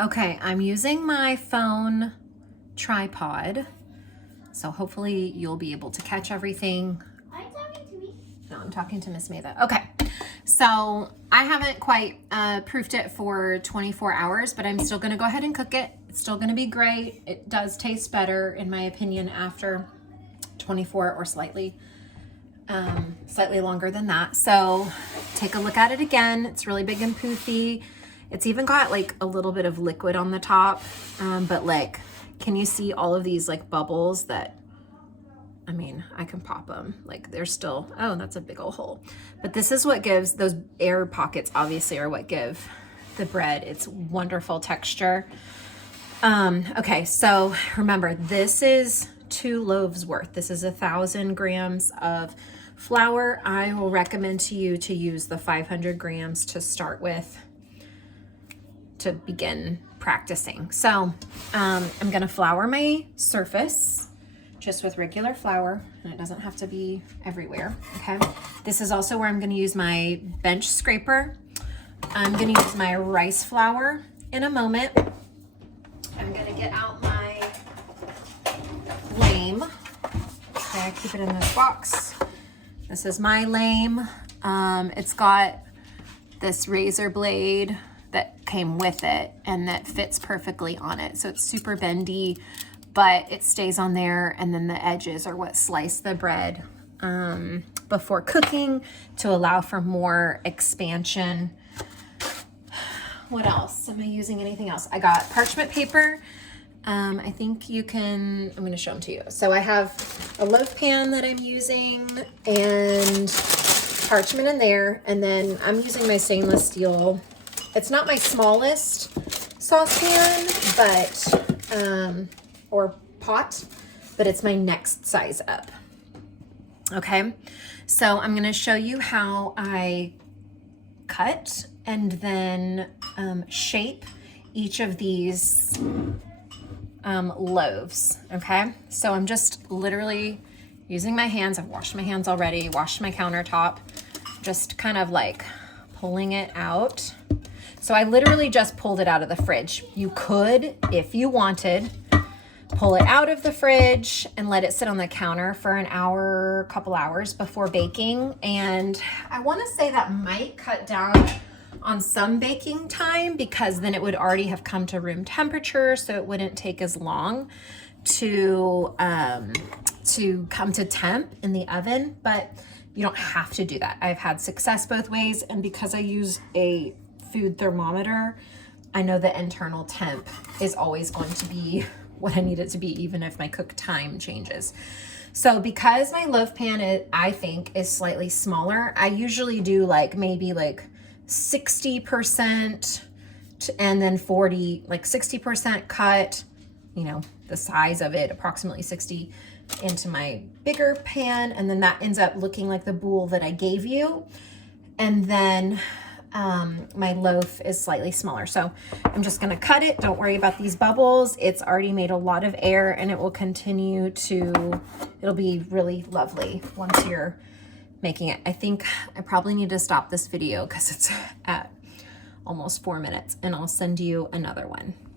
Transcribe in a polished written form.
Okay, I'm using my phone tripod, so hopefully you'll be able to catch everything. Are you talking to me? No, I'm talking to Miss Matha. Okay, so I haven't quite proofed it for 24 hours, but I'm still gonna go ahead and cook it. It's still gonna be great. It does taste better, in my opinion, after 24 or slightly longer than that. So take a look at it again. It's really big and poofy. It's even got like a little bit of liquid on the top, but like, can you see all of these like bubbles that, I mean, I can pop them. Like they're still, oh, that's a big old hole. But this is what gives, those air pockets obviously are what give the bread its wonderful texture. Okay, so remember, this is 2 loaves worth. This is 1,000 grams of flour. I will recommend to you to use the 500 grams to start with, to begin practicing. So I'm gonna flour my surface just with regular flour, and it doesn't have to be everywhere, okay? This is also where I'm gonna use my bench scraper. I'm gonna use my rice flour in a moment. I'm gonna get out my lame. Okay, I keep it in this box. This is my lame. It's got this razor blade that came with it and that fits perfectly on it. So it's super bendy, but it stays on there, and then the edges are what slice the bread before cooking to allow for more expansion. What else? Am I using anything else? I got parchment paper. I think you can, I'm gonna show them to you. So I have a loaf pan that I'm using and parchment in there, and then I'm using my stainless steel. It's not my smallest saucepan, but, or pot, but it's my next size up. Okay, so I'm gonna show you how I cut and then shape each of these loaves, okay? So I'm just literally using my hands. I've washed my hands already, washed my countertop, just kind of like pulling it out. So I literally just pulled it out of the fridge. You could, if you wanted, pull it out of the fridge and let it sit on the counter for an hour, couple hours before baking. And I wanna say that might cut down on some baking time, because then it would already have come to room temperature, so it wouldn't take as long to come to temp in the oven. But you don't have to do that. I've had success both ways, and because I use a food thermometer, I know the internal temp is always going to be what I need it to be, even if my cook time changes. So because my loaf pan, I think, is slightly smaller, I usually do like maybe like 60% and then 40, like 60% cut, you know, the size of it, approximately 60, into my bigger pan, and then that ends up looking like the bowl that I gave you. And then my loaf is slightly smaller. So I'm just gonna cut it. Don't worry about these bubbles. It's already made a lot of air, and it will continue to, it'll be really lovely once you're making it. I think I probably need to stop this video because it's at almost 4 minutes, and I'll send you another one.